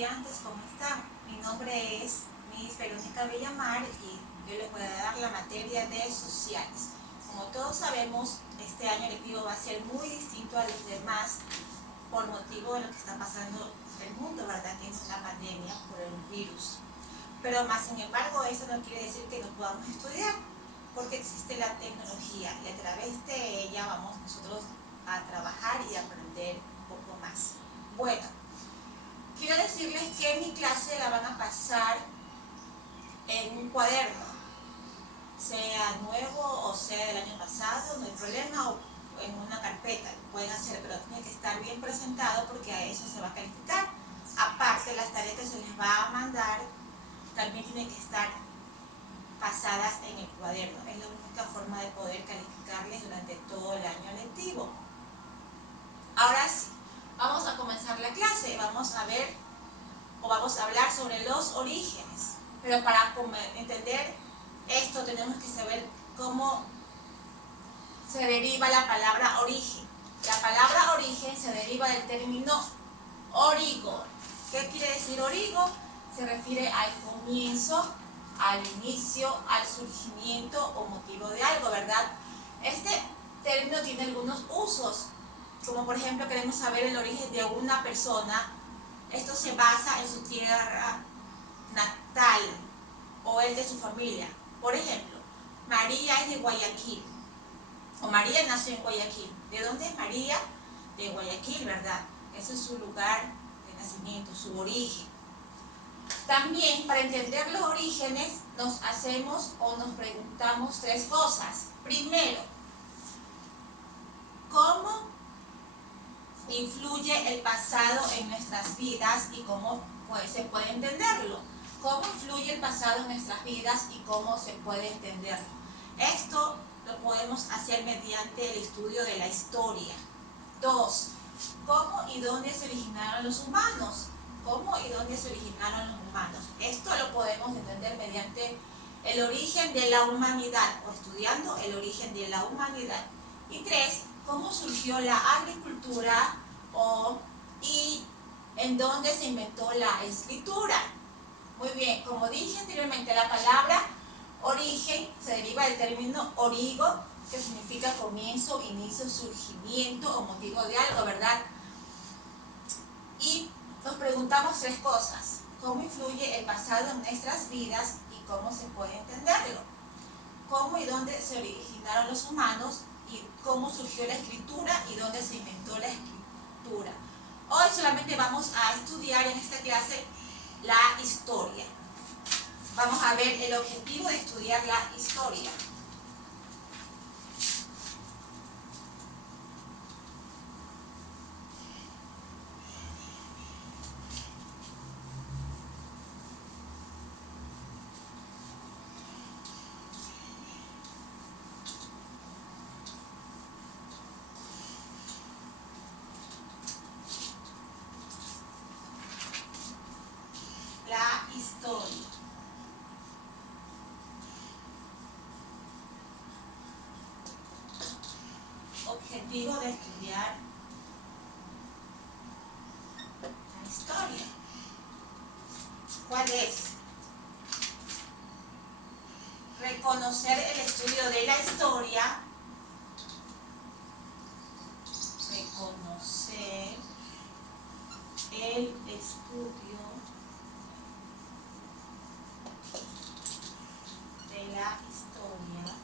estudiantes, ¿cómo están? Mi nombre es Miss Verónica Villamar y yo les voy a dar la materia de sociales. Como todos sabemos, este año lectivo va a ser muy distinto a los demás por motivo de lo que está pasando en el mundo, ¿verdad? Que es una pandemia por el virus. Pero más sin embargo, eso no quiere decir que no podamos estudiar, porque existe la tecnología y a través de ella vamos nosotros a trabajar y aprender un poco más. Bueno, quiero decirles que mi clase la van a pasar en un cuaderno, sea nuevo o sea del año pasado, no hay problema, o en una carpeta, lo pueden hacer, pero tiene que estar bien presentado porque a eso se va a calificar. Aparte, las tareas que se les va a mandar también tienen que estar pasadas en el cuaderno. Es la única forma de poder calificarles durante todo el año lectivo. Ahora sí, vamos a comenzar la clase. Vamos a ver o vamos a hablar sobre los orígenes. Pero para entender esto tenemos que saber cómo se deriva la palabra origen. La palabra origen se deriva del término origo. ¿Qué quiere decir origo? Se refiere al comienzo, al inicio, al surgimiento o motivo de algo, ¿verdad? Este término tiene algunos usos, como por ejemplo queremos saber el origen de una persona. Esto se basa en su tierra natal o el de su familia. Por ejemplo, María es de Guayaquil, o María nació en Guayaquil. ¿De dónde es María? De Guayaquil, ¿verdad? Ese es su lugar de nacimiento, su origen. También, para entender los orígenes, nos hacemos o nos preguntamos tres cosas. Primero, ¿cómo influye el pasado en nuestras vidas y cómo se puede entenderlo? ¿Cómo influye el pasado en nuestras vidas y cómo se puede entenderlo? Esto lo podemos hacer mediante el estudio de la historia. 2. ¿Cómo y dónde se originaron los humanos? ¿Cómo y dónde se originaron los humanos? Esto lo podemos entender mediante el origen de la humanidad o estudiando el origen de la humanidad. Y 3. ¿Cómo surgió la agricultura y en dónde se inventó la escritura? Muy bien, como dije anteriormente, la palabra origen se deriva del término origo, que significa comienzo, inicio, surgimiento o motivo de algo, ¿verdad? Y nos preguntamos tres cosas: ¿cómo influye el pasado en nuestras vidas y cómo se puede entenderlo? ¿Cómo y dónde se originaron los humanos y cómo surgió la escritura y dónde se inventó la escritura? Hoy solamente vamos a estudiar en esta clase la historia. Vamos a ver el objetivo de estudiar la historia. La historia. Objetivo de estudiar la historia. ¿Cuál es? Reconocer el estudio de la historia. Reconocer el estudio de la historia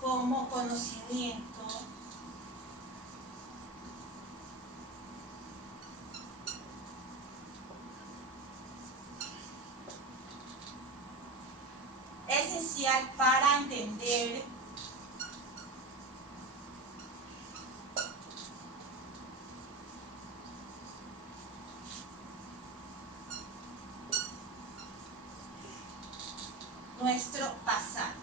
como conocimiento esencial para entender nuestro pasado.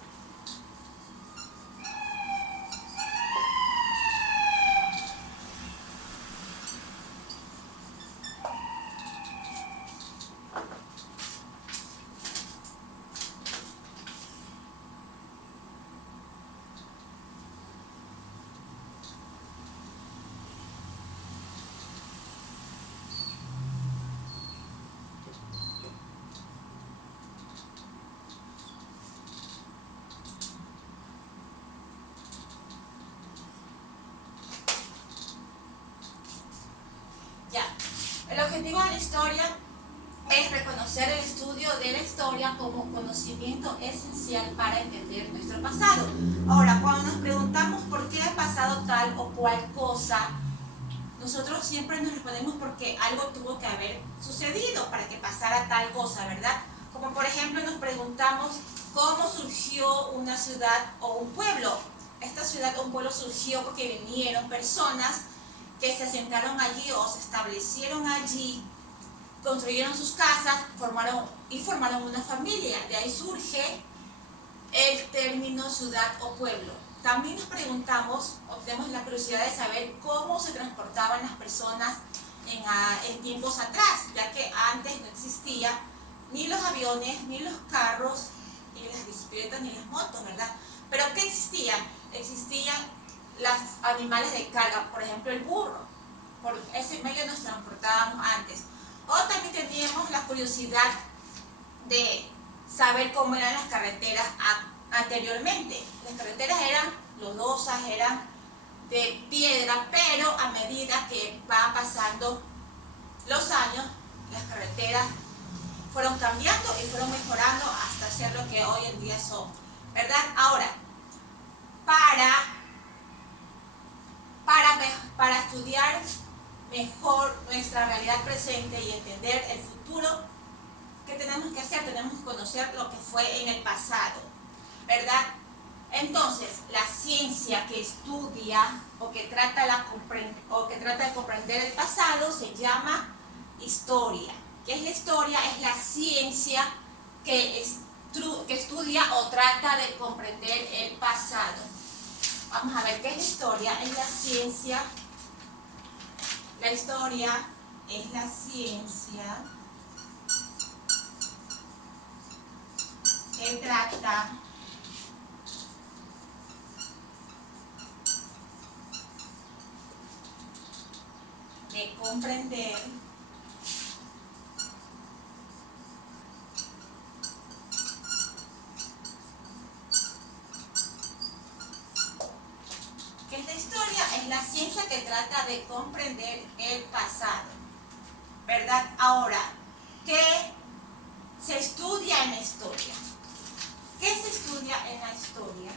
objetivo de la historia es reconocer el estudio de la historia como conocimiento esencial para entender nuestro pasado. Ahora, cuando nos preguntamos por qué ha pasado tal o cual cosa, nosotros siempre nos respondemos porque algo tuvo que haber sucedido para que pasara tal cosa, ¿verdad? Como por ejemplo nos preguntamos cómo surgió una ciudad o un pueblo. Esta ciudad o un pueblo surgió porque vinieron personas que se asentaron allí o se establecieron allí, construyeron sus casas, formaron una familia. De ahí surge el término ciudad o pueblo. También nos preguntamos, o tenemos la curiosidad de saber cómo se transportaban las personas en tiempos atrás, ya que antes no existía ni los aviones, ni los carros, ni las bicicletas, ni las motos, ¿verdad? Pero ¿qué existían? Existían los animales de carga, por ejemplo el burro. Por ese medio nos transportábamos antes. O también teníamos la curiosidad de saber cómo eran las carreteras anteriormente. Las carreteras eran lodosas, eran de piedra, pero a medida que van pasando los años, las carreteras fueron cambiando y fueron mejorando hasta ser lo que hoy en día son, ¿verdad? Ahora, para estudiar mejor nuestra realidad presente y entender el futuro, ¿qué tenemos que hacer? Tenemos que conocer lo que fue en el pasado, ¿verdad? Entonces, la ciencia que estudia o que trata de comprender el pasado se llama historia. ¿Qué es la historia? Es la ciencia que estudia o trata de comprender el pasado. Vamos a ver qué es la historia. Es la ciencia. La historia es la ciencia que trata de comprender que la historia es la ciencia que trata de comprender el pasado, ¿verdad? Ahora, ¿qué se estudia en la historia? ¿Qué se estudia en la historia?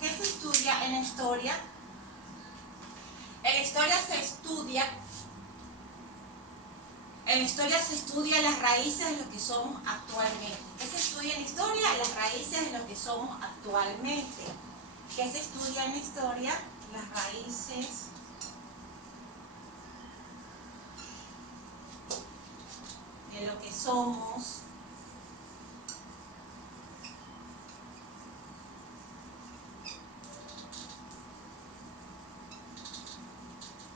¿Qué se estudia en la historia? En la historia se estudia las raíces de lo que somos actualmente. ¿Qué se estudia en la historia? Las raíces de lo que somos actualmente. ¿Qué se estudia en la historia? Las raíces de lo que somos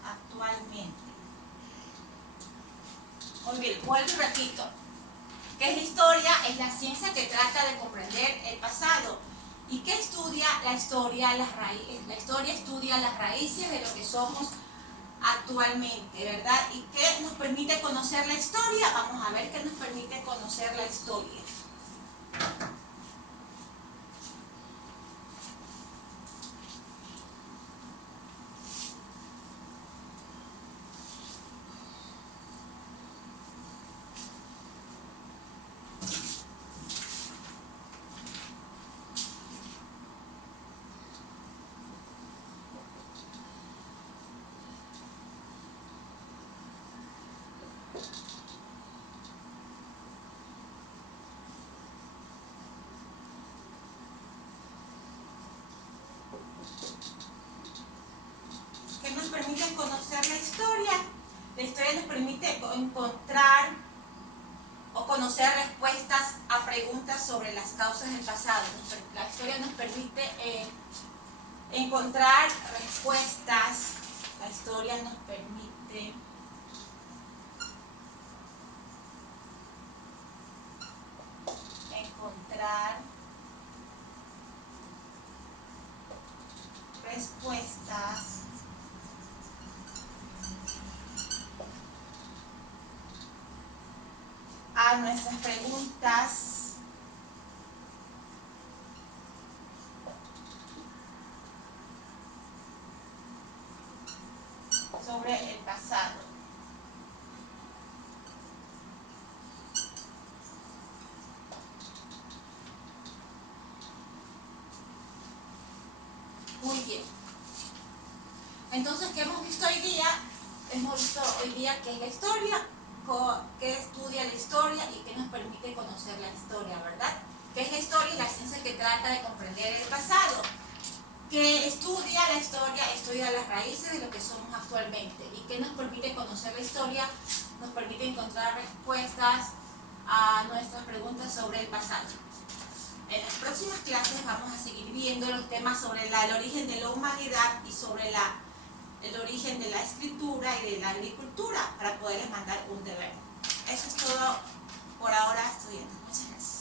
actualmente. Muy bien, vuelvo y repito. ¿Qué es la historia? Es la ciencia que trata de comprender el pasado. ¿Y qué estudia la historia? La historia estudia las raíces de lo que somos actualmente, ¿verdad? ¿Y qué nos permite conocer la historia? Vamos a ver qué nos permite conocer la historia. ¿Qué nos permite conocer la historia? La historia nos permite encontrar o conocer respuestas a preguntas sobre las causas del pasado. La historia nos permite encontrar respuestas. La historia nos permite encontrar a nuestras preguntas sobre el pasado. Muy bien. Entonces, ¿qué hemos visto hoy día? Hemos visto hoy día qué es la historia, qué estudia la historia y qué nos permite conocer la historia, ¿verdad? ¿Qué es la historia? La ciencia que trata de comprender el pasado. Que estudia la historia, estudia las raíces de lo que somos actualmente. ¿Y qué nos permite conocer la historia? Nos permite encontrar respuestas a nuestras preguntas sobre el pasado. En las próximas clases vamos a seguir viendo los temas sobre el origen de la humanidad y sobre el origen de la escritura y de la agricultura para poderles mandar un deber. Eso es todo por ahora, estudiantes. Muchas gracias.